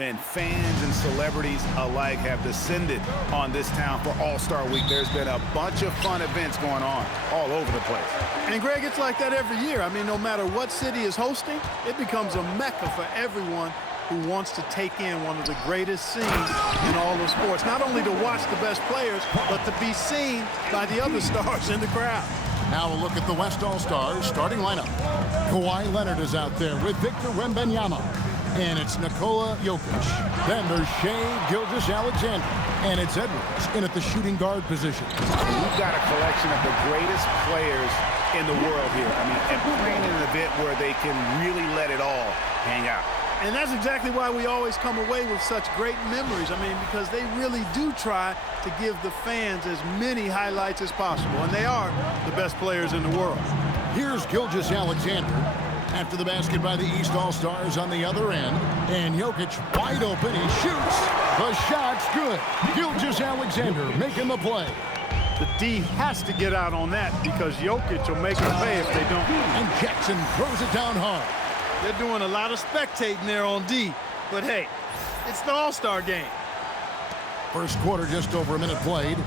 And fans and celebrities alike have descended on this town for All-Star Week. There's been a bunch of fun events going on all over the place. And, Greg, it's like that every year. I mean, no matter what city is hosting, it becomes a mecca for everyone who wants to take in one of the greatest scenes in all of sports. Not only to watch the best players, but to be seen by the other stars in the crowd. Now a look at the West All-Stars starting lineup. Kawhi Leonard is out there with Victor Wembanyama. And it's Nikola Jokic. Then there's Shai Gilgeous-Alexander. And it's Edwards in at the shooting guard position. We've got a collection of the greatest players in the world here. I mean, and playing in an event where they can really let it all hang out. And that's exactly why we always come away with such great memories. I mean, because they really do try to give the fans as many highlights as possible. And they are the best players in the world. Here's Gilgeous-Alexander after the basket by the East All-Stars on the other end. And Jokic wide open. He shoots. The shot's good. Gilgeous-Alexander making the play. The D has to get out on that because Jokic will make them pay if they don't. And Jackson throws it down hard. They're doing a lot of spectating there on D. But, hey, it's the All-Star game. First quarter just over a minute played.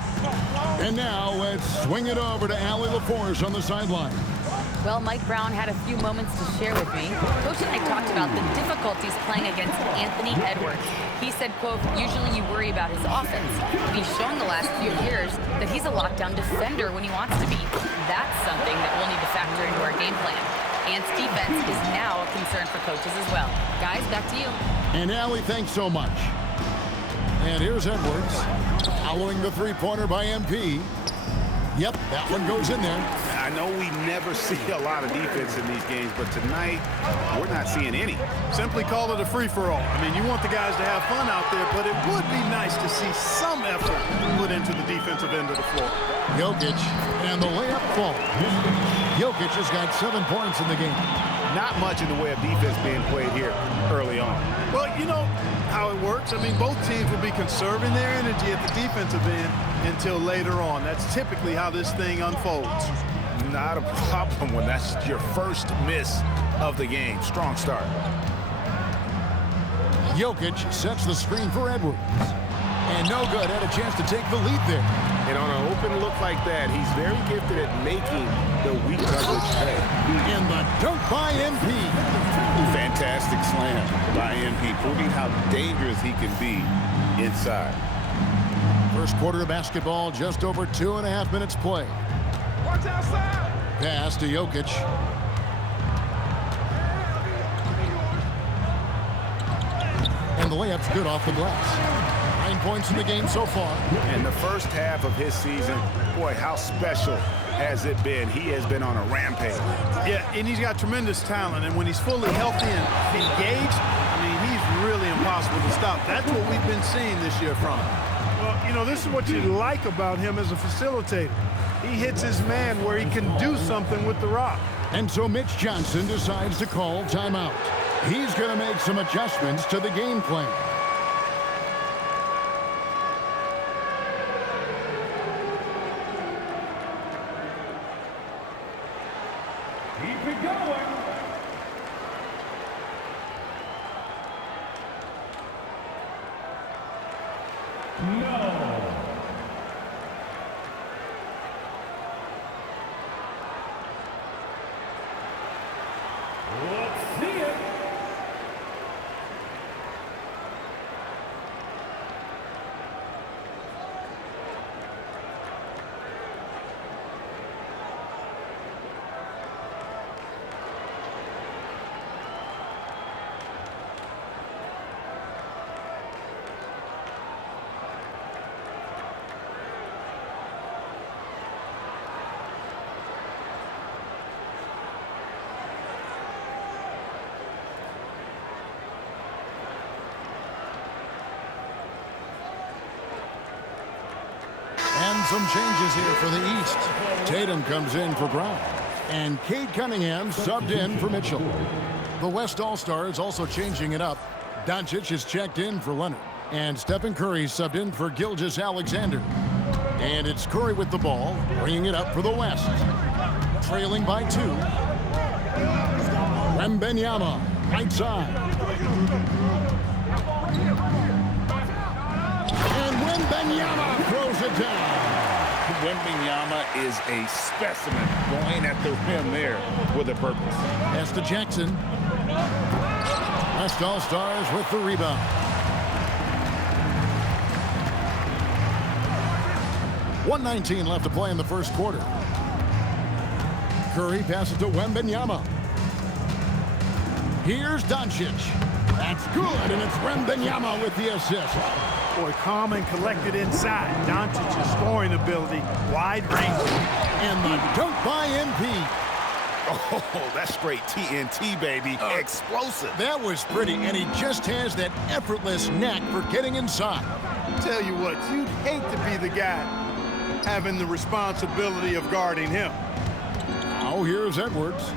And now let's swing it over to Allie LaForce on the sideline. Well, Mike Brown had a few moments to share with me. Coach and I talked about the difficulties playing against Anthony Edwards. He said, quote, usually you worry about his offense. But he's shown the last few years that he's a lockdown defender when he wants to be. That's something that we'll need to factor into our game plan. Ant's defense is now a concern for coaches as well. Guys, back to you. And Allie, thanks so much. And here's Edwards following the three-pointer by MP. Yep, that one goes in there. I know we never see a lot of defense in these games, but tonight we're not seeing any. Simply call it a free-for-all. I mean, you want the guys to have fun out there, but it would be nice to see some effort put into the defensive end of the floor. Jokic, and the layup falls. Jokic has got 7 points in the game. Not much in the way of defense being played here early on. Well, you know how it works. I mean, both teams will be conserving their energy at the defensive end until later on. That's typically how this thing unfolds. Not a problem when that's your first miss of the game. Strong start. Jokic sets the screen for Edwards. And no good. Had a chance to take the lead there. And on an open look like that, he's very gifted at making the weak coverage pay. And the dunk by MP. Fantastic slam by MP, proving how dangerous he can be inside. First quarter of basketball, just over 2.5 minutes played. Watch outside. Pass to Jokic. And the layup's good off the glass. 9 points in the game so far. And the first half of his season, boy, how special has it been? He has been on a rampage. Yeah, and he's got tremendous talent. And when he's fully healthy and engaged, I mean, he's really impossible to stop. That's what we've been seeing this year from him. Well, you know, this is what you like about him as a facilitator. He hits his man where he can do something with the rock. And so Mitch Johnson decides to call timeout. He's going to make some adjustments to the game plan. Keep it going. No. Let's see it. And some changes here for the East. Tatum comes in for Brown. And Cade Cunningham subbed in for Mitchell. The West All-Stars also changing it up. Doncic is checked in for Leonard. And Stephen Curry subbed in for Gilgeous-Alexander. And it's Curry with the ball, bringing it up for the West. Trailing by 2. Wembanyama, right side. And Wembanyama throws it down. Wembanyama is a specimen going at the rim there with a purpose. Pass to Jackson. West All-Stars with the rebound. .119 left to play in the first quarter. Curry passes to Wembanyama. Here's Doncic. That's good, and it's Wembanyama with the assist. Boy, calm and collected inside. Doncic's scoring ability, wide range. And the dunk by MP. Oh, that's straight TNT, baby. Explosive. That was pretty, and he just has that effortless knack for getting inside. Tell you what, you'd hate to be the guy having the responsibility of guarding him. Now here's Edwards.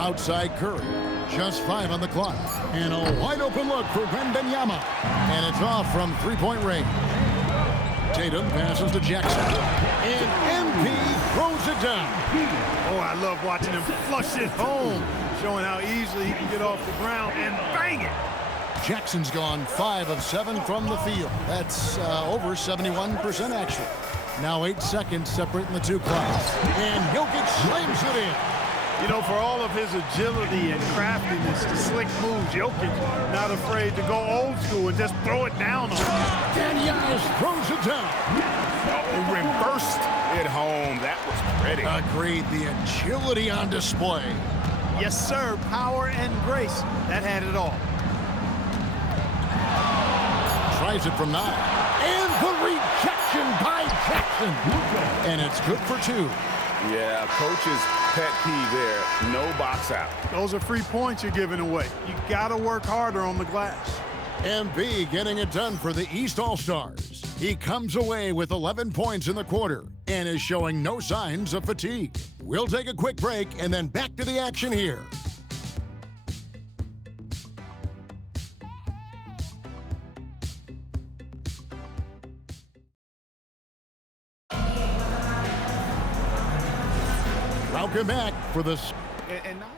Outside Curry. Just 5 on the clock. And a wide open look for Wembanyama. And it's off from three-point range. Tatum passes to Jackson. And MP throws it down. Oh, I love watching him flush it home, showing how easily he can get off the ground and bang it. Jackson's gone 5 of 7 from the field. That's over 71% actually. Now 8 seconds separating the two clocks. And Jokic slams it in. You know, for all of his agility and craftiness, the slick moves, Jokic not afraid to go old school and just throw it down on him. And Giannis throws it down. Oh, reversed it home. That was pretty. Agreed. The agility on display. Yes, sir. Power and grace. That had it all. Tries it from 9. And the rejection by Jackson. And it's good for 2. Yeah, coach's pet peeve there. No box out. Those are free points you're giving away. You got to work harder on the glass. MP getting it done for the East All-Stars. He comes away with 11 points in the quarter and is showing no signs of fatigue. We'll take a quick break and then back to the action here. Welcome back for this. And not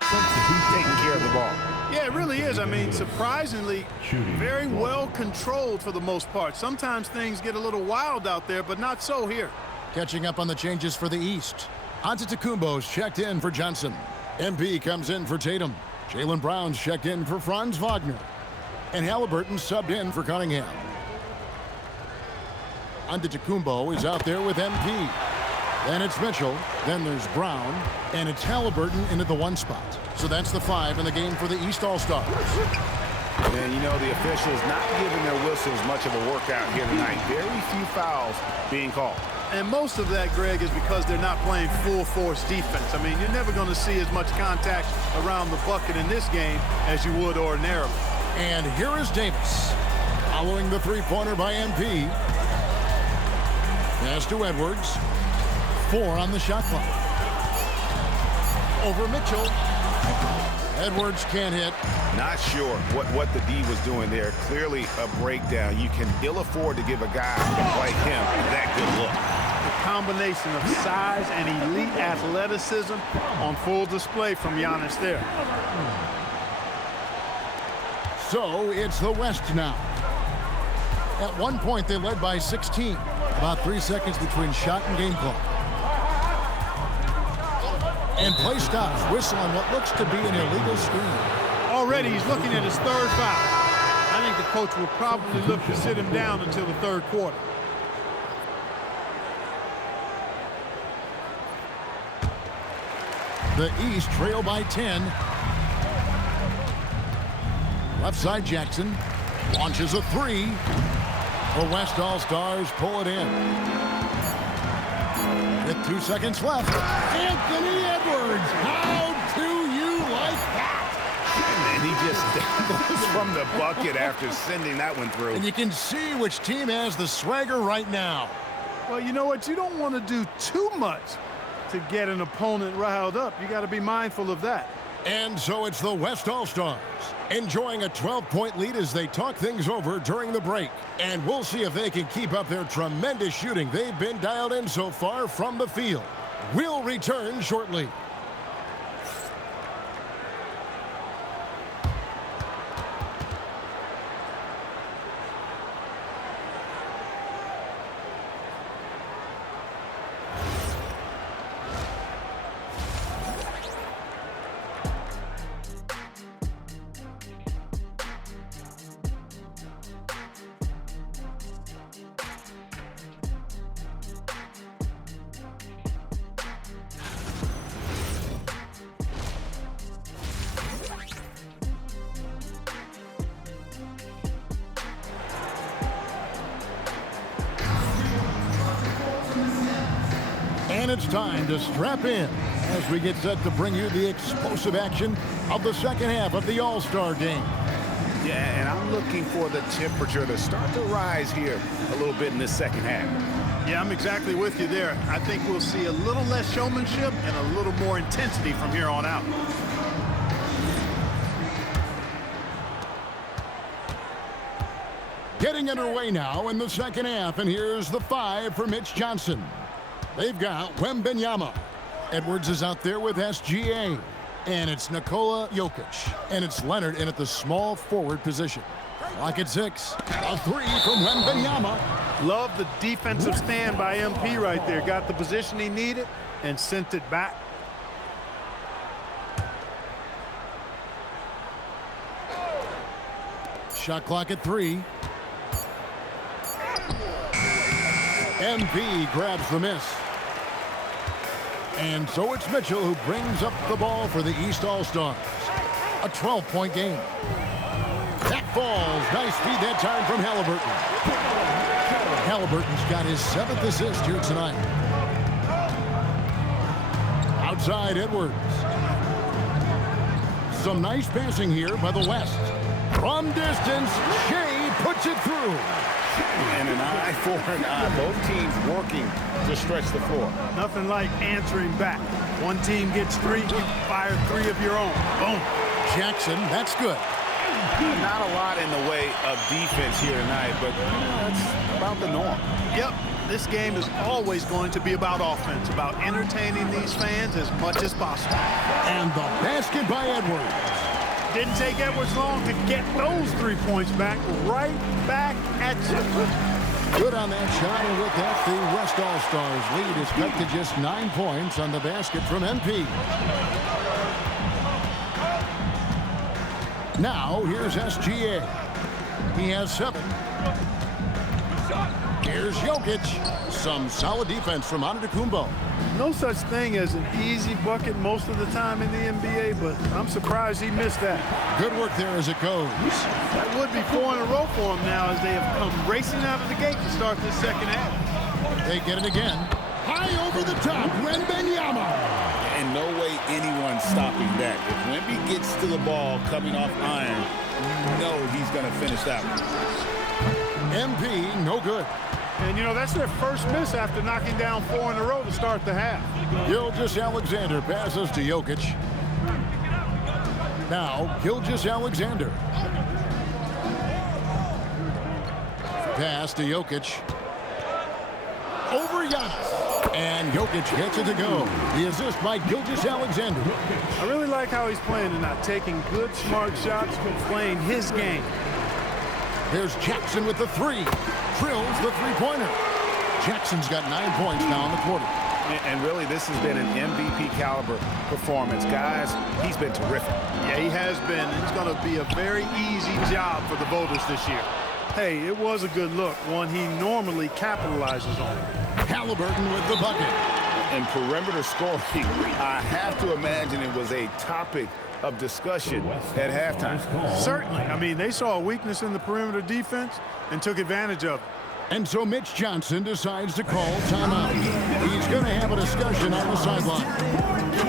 taking care of the ball. Yeah, it really is. I mean, surprisingly, very well controlled for the most part. Sometimes things get a little wild out there, but not so here. Catching up on the changes for the East. Antetokounmpo's checked in for Johnson. MP comes in for Tatum. Jaylen Brown's checked in for Franz Wagner. And Halliburton subbed in for Cunningham. Antetokounmpo is out there with MP. Then it's Mitchell, then there's Brown, and it's Halliburton into the 1 spot. So that's the 5 in the game for the East All-Stars. And, you know, the officials not giving their whistles much of a workout here tonight. Very few fouls being called. And most of that, Greg, is because they're not playing full-force defense. I mean, you're never going to see as much contact around the bucket in this game as you would ordinarily. And here is Davis, following the three-pointer by MP. Pass to Edwards. 4 on the shot clock. Over Mitchell. Edwards can't hit. Not sure what the D was doing there. Clearly a breakdown. You can ill afford to give a guy like him that good look. The combination of size and elite athleticism on full display from Giannis there. So it's the West now. At one point, they led by 16. About 3 seconds between shot and game clock. And play stops. Whistle on what looks to be an illegal screen. Already he's looking at his 3rd foul. I think the coach will probably look to sit him down until the 3rd quarter. The East trail by 10. Left side Jackson launches a 3. The West All-Stars pull it in. With 2 seconds left, Anthony Edwards. How do you like that? And he just goes from the bucket after sending that one through. And you can see which team has the swagger right now. Well, you know what? You don't want to do too much to get an opponent riled up. You got to be mindful of that. And so it's the West All-Stars enjoying a 12-point lead as they talk things over during the break. And we'll see if they can keep up their tremendous shooting they've been dialed in so far from the field. will return shortly. And it's time to strap in as we get set to bring you the explosive action of the second half of the All-Star game. Yeah, and I'm looking for the temperature to start to rise here a little bit in this second half. Yeah, I'm exactly with you there. I think we'll see a little less showmanship and a little more intensity from here on out. Getting underway now in the second half, and here's the 5 for Mitch Johnson. They've got Wembanyama. Edwards is out there with SGA. And it's Nikola Jokic. And it's Leonard in at the small forward position. Clock at 6. A 3 from Wembanyama. Love the defensive stand by MP right there. Got the position he needed and sent it back. Shot clock at 3. MP grabs the miss. And so it's Mitchell who brings up the ball for the East All-Stars. A 12-point game. That falls. Nice feed that time from Halliburton. Halliburton's got his 7th assist here tonight. Outside Edwards. Some nice passing here by the West. From distance, Shea puts it through. And an eye for an eye. Both teams working to stretch the floor. Nothing like answering back. One team gets 3, you fire 3 of your own. Boom. Jackson, that's good. Not a lot in the way of defense here tonight, but that's about the norm. Yep, this game is always going to be about offense, about entertaining these fans as much as possible. And the basket by Edwards. Didn't take Edwards long to get those 3 points back, right back at you. Good on that shot, and with that, the West All-Stars lead is cut to just 9 points on the basket from MP. Now, here's SGA. He has 7. Here's Jokic. Some solid defense from Antetokounmpo. No such thing as an easy bucket most of the time in the NBA, but I'm surprised he missed that. Good work there as it goes. That would be 4 in a row for him now as they have come racing out of the gate to start this second half. They get it again. High over the top, Wembanyama. And no way anyone's stopping that. If Wemby gets to the ball coming off iron, you know he's going to finish that one. MP, no good. And, you know, that's their first miss after knocking down 4 in a row to start the half. Gilgeous-Alexander passes to Jokic. Now, Gilgeous-Alexander. Pass to Jokic. Over Giannis. And Jokic gets it to go. The assist by Gilgeous-Alexander. I really like how he's playing tonight, taking good, smart shots, playing his game. There's Jackson with the 3. Drills the 3-pointer. Jackson's got 9 points now in the quarter. And really, this has been an MVP caliber performance. Guys, he's been terrific. Yeah, he has been. It's going to be a very easy job for the voters this year. Hey, it was a good look, one he normally capitalizes on. Halliburton with the bucket. And perimeter scoring, I have to imagine it was a topic of discussion at halftime. Certainly. I mean, they saw a weakness in the perimeter defense and took advantage of it. And so Mitch Johnson decides to call timeout. He's going to have a discussion on the sideline.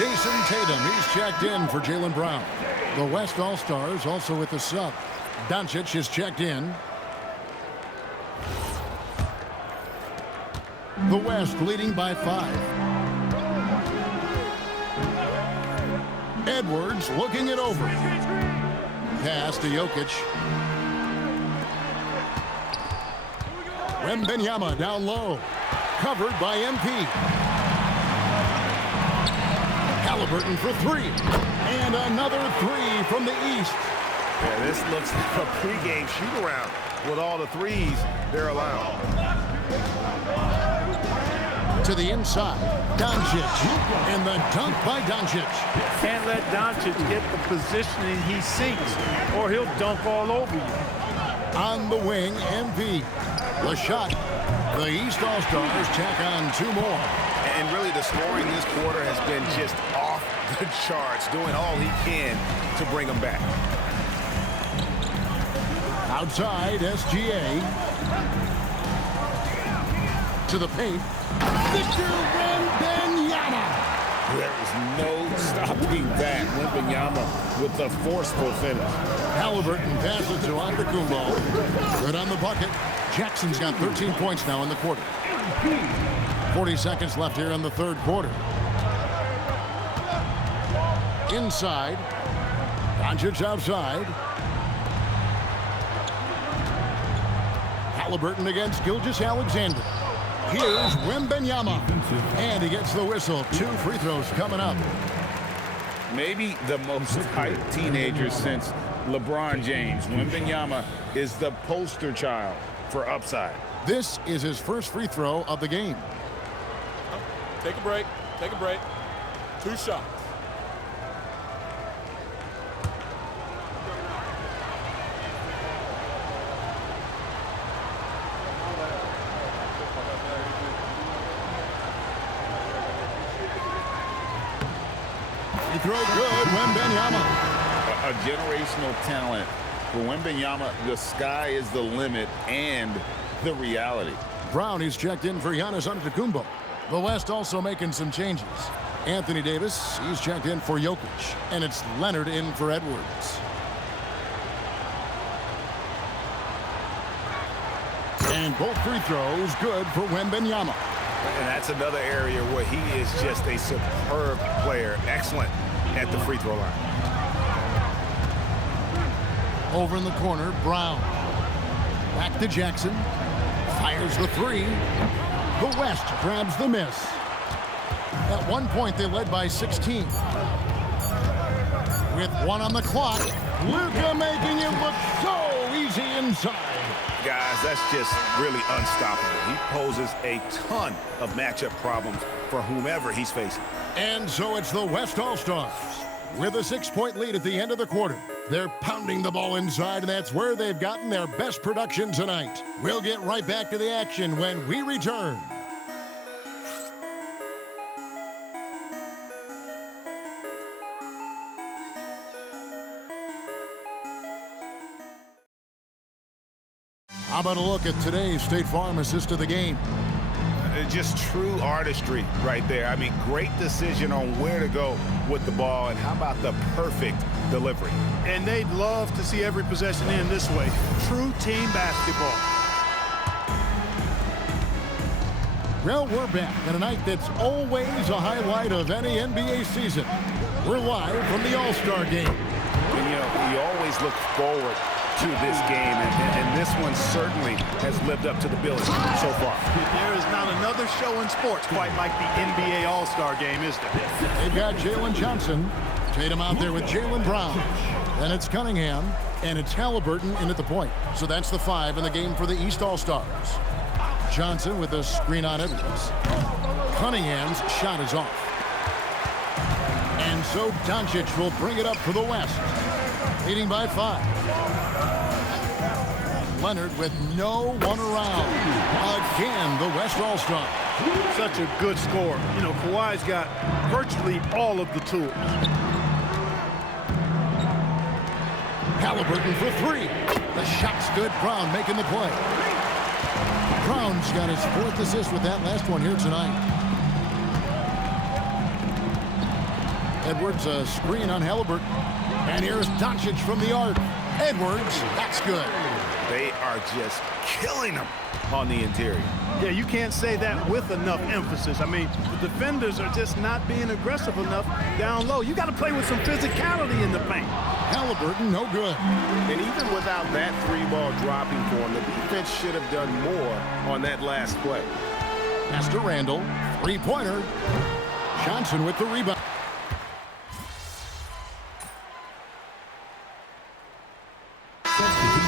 Jason Tatum, he's checked in for Jaylen Brown. The West All-Stars also with the sub. Doncic is checked in. The West leading by 5. Edwards looking it over. Pass to Jokic. Wembanyama down low. Covered by MP. Halliburton for 3. And another 3 from the East. Yeah, this looks like a pregame shoot-around with all the threes they're allowed. To the inside. Doncic. And the dunk by Doncic. Can't let Doncic get the positioning he seeks, or he'll dunk all over you. On the wing, MP. The shot. The East All-Stars tack on 2 more. And really, the scoring this quarter has been just off the charts, doing all he can to bring them back. Outside, SGA. To the paint. Victor Wembanyama. There is no stopping that. Wembanyama with the forceful finish. Halliburton passes to Antetokounmpo. Good on the bucket. Jackson's got 13 points now in the quarter. 40 seconds left here in the third quarter. Inside. Doncic outside. Halliburton against Gilgeous-Alexander. Here's Wembanyama. And he gets the whistle. 2 free throws coming up. Maybe the most hyped teenager since LeBron James. Wembanyama is the poster child for upside. This is his first free throw of the game. Take a break. Take a break. 2 shots. He throw good, Wembanyama. A generational talent. For Wembanyama, the sky is the limit and the reality. Brown, he's checked in for Giannis Antetokounmpo. The West also making some changes. Anthony Davis, he's checked in for Jokic. And it's Leonard in for Edwards. And both free throws good for Wembanyama. And that's another area where he is just a superb player. Excellent at the free throw line. Over in the corner, Brown. Back to Jackson. Fires the 3. The West grabs the miss. At one point, they led by 16. With 1 on the clock, Luka making it look so easy inside. Guys, that's just really unstoppable. He poses a ton of matchup problems for whomever he's facing. And so it's the West All-Stars with a 6-point lead at the end of the quarter. They're pounding the ball inside, and that's where they've gotten their best production tonight. We'll get right back to the action when we return. How about a look at today's State Farm assist of the game? Just true artistry right there. I mean, great decision on where to go with the ball, and how about the perfect delivery? And they'd love to see every possession end this way. True team basketball. Well, we're back on a night that's always a highlight of any NBA season. We're live from the All-Star game. And, you know, you always look forward to this game, and this one certainly has lived up to the billing so far. There is not another show in sports quite like the NBA All-Star game, is there? They've got Jalen Johnson. Tatum out there with Jaylen Brown. Then it's Cunningham, and it's Halliburton in at the point. So that's the 5 in the game for the East All-Stars. Johnson with a screen on Edwards. Cunningham's shot is off. And so Doncic will bring it up for the West. Leading by 5. Leonard with no one around. Again, the West All-Star. Such a good score. You know, Kawhi's got virtually all of the tools. Halliburton for 3. The shot's good. Brown making the play. Brown's got his 4th assist with that last one here tonight. Edwards, a screen on Halliburton. And here's Doncic from the arc. Edwards, that's good. They are just killing them on the interior. Yeah, you can't say that with enough emphasis. I mean, the defenders are just not being aggressive enough down low. You got to play with some physicality in the paint. Halliburton, no good. And even without that three ball dropping for him, the defense should have done more on that last play. Pass to Randall, three-pointer. Johnson with the rebound.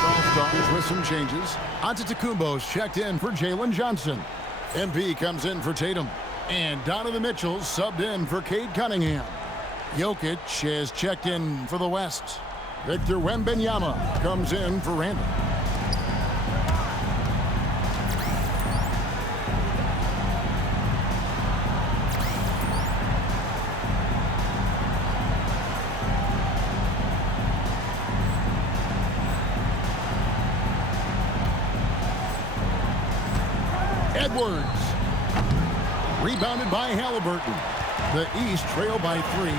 All-Stars with some changes. Antetokounmpo's checked in for Jalen Johnson. MP comes in for Tatum. And Donovan Mitchell subbed in for Cade Cunningham. Jokic is checked in for the West. Victor Wembanyama comes in for Randall. Edwards. Rebounded by Halliburton. The East trail by 3.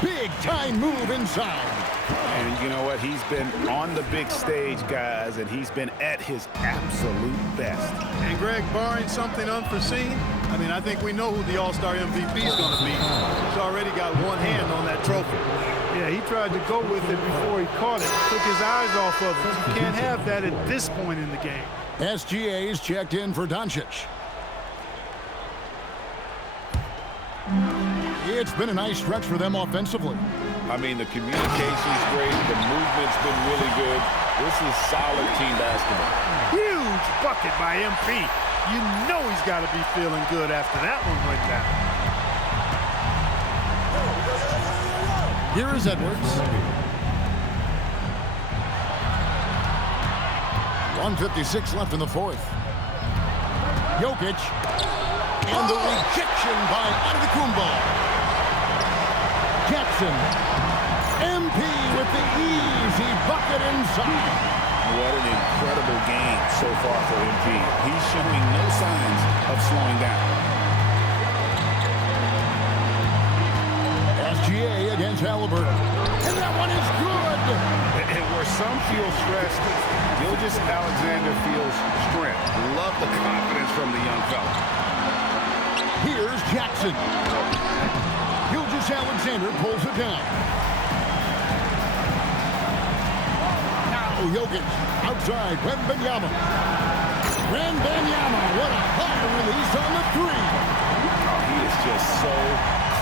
Big time move inside. And you know what? He's been on the big stage, guys, and he's been at his absolute best. And Greg, barring something unforeseen, I mean, I think we know who the All-Star MVP is going to be. He's already got one hand on that trophy. Yeah, he tried to go with it before he caught it. Took his eyes off of it. You can't have that at this point in the game. SGA's checked in for Doncic. It's been a nice stretch for them offensively. I mean, the communication's great. The movement's been really good. This is solid team basketball. Huge bucket by MP. You know he's got to be feeling good after that one went down. Here is Edwards. 1:56 left in the fourth. Jokic. And the rejection by Antetokounmpo. Jackson. MP with the easy bucket inside. What an incredible game so far for MP. He's showing no signs of slowing down. SGA against Halliburton. And that one is good. And where some feel stressed, Gilgeous Alexander feels strength. Love the confidence from the young fella. Here's Jackson. Gilgeous Alexander pulls it down. Now Jokic outside. Wembanyama. Wembanyama. What a high release on the three. Oh, he is just so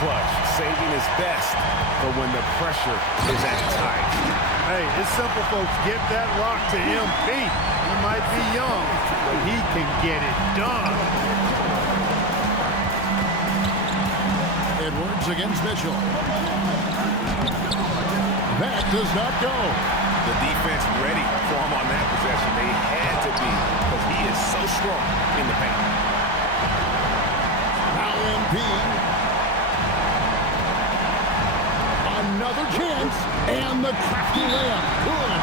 clutch, saving his best for when the pressure is at tight. Hey, it's simple, folks. Get that rock to MP. He might be young, but he can get it done. Edwards against Mitchell. That does not go. The defense ready for him on that possession. They had to be, because he is so strong in the paint. Now MP. Another chance, and the crafty layup. Good.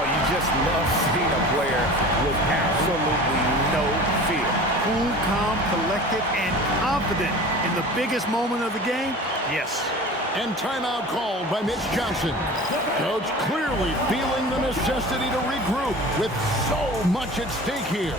Oh, you just love seeing a player with absolutely no fear. Cool, calm, collected, and confident in the biggest moment of the game? Yes. And timeout called by Mitch Johnson. Coach clearly feeling the necessity to regroup with so much at stake here.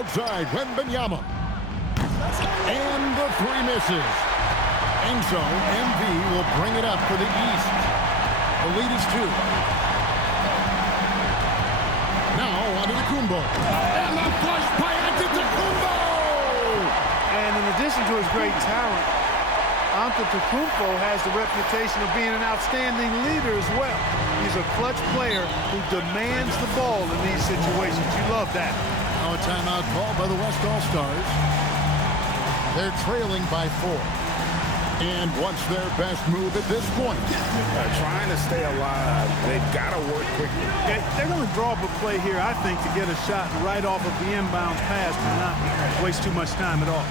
Outside, Wembanyama. And the three misses. And so, MV will bring it up for the East. The lead is 2. Now, Antetokounmpo. And the flush by Antetokounmpo! And in addition to his great talent, Antetokounmpo has the reputation of being an outstanding leader as well. He's a clutch player who demands the ball in these situations. You love that. Now a timeout called by the West All-Stars. They're trailing by 4. And what's their best move at this point? Trying to stay alive. They've got to work quickly. They're going to draw up a play here, I think, to get a shot right off of the inbound pass and not waste too much time at all.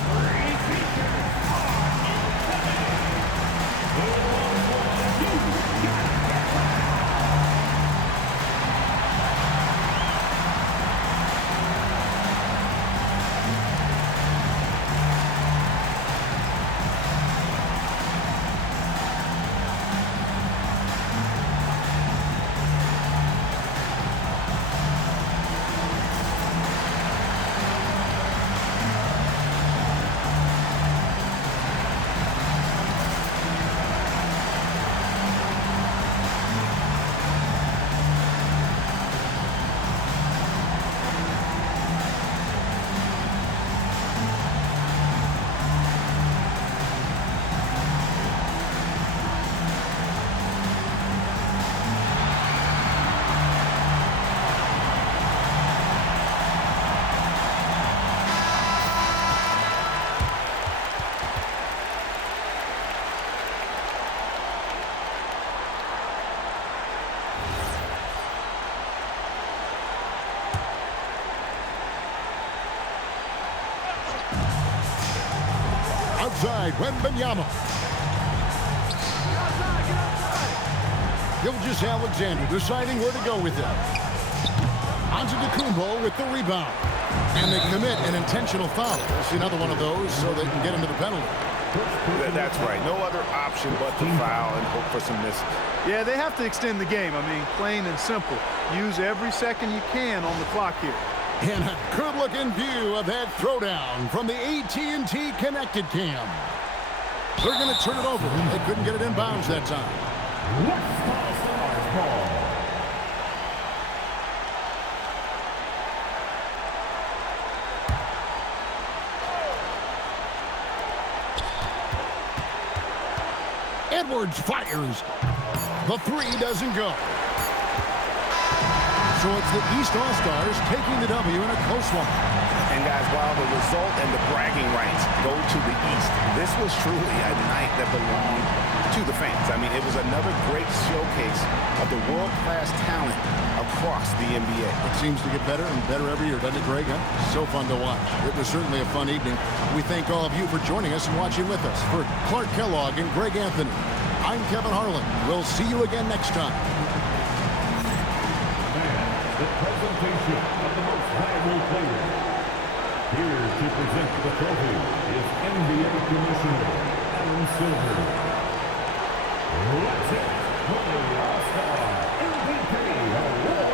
Outside, Wembanyama. Gilgeous-Alexander deciding where to go with it. Antetokounmpo with the rebound. And they commit an intentional foul. We'll see another one of those so they can get into the penalty. That's right. No other option but to foul and hope for some misses. Yeah, they have to extend the game. I mean, plain and simple. Use every second you can on the clock here. And a good-looking view of that throwdown from the AT&T Connected Cam. They're going to turn it over. They couldn't get it in bounds that time. Edwards fires. The 3 doesn't go. So it's the East All-Stars taking the W in a close one. And guys, while the result and the bragging rights go to the East, this was truly a night that belonged to the fans. I mean, it was another great showcase of the world-class talent across the NBA. It seems to get better and better every year, doesn't it, Greg? Huh? So fun to watch. It was certainly a fun evening. We thank all of you for joining us and watching with us. For Clark Kellogg and Greg Anthony, I'm Kevin Harlan. We'll see you again next time. The presentation of the most valuable player. Here to present the trophy is NBA Commissioner Adam Silver. Let's hit the All-Star MVP Award.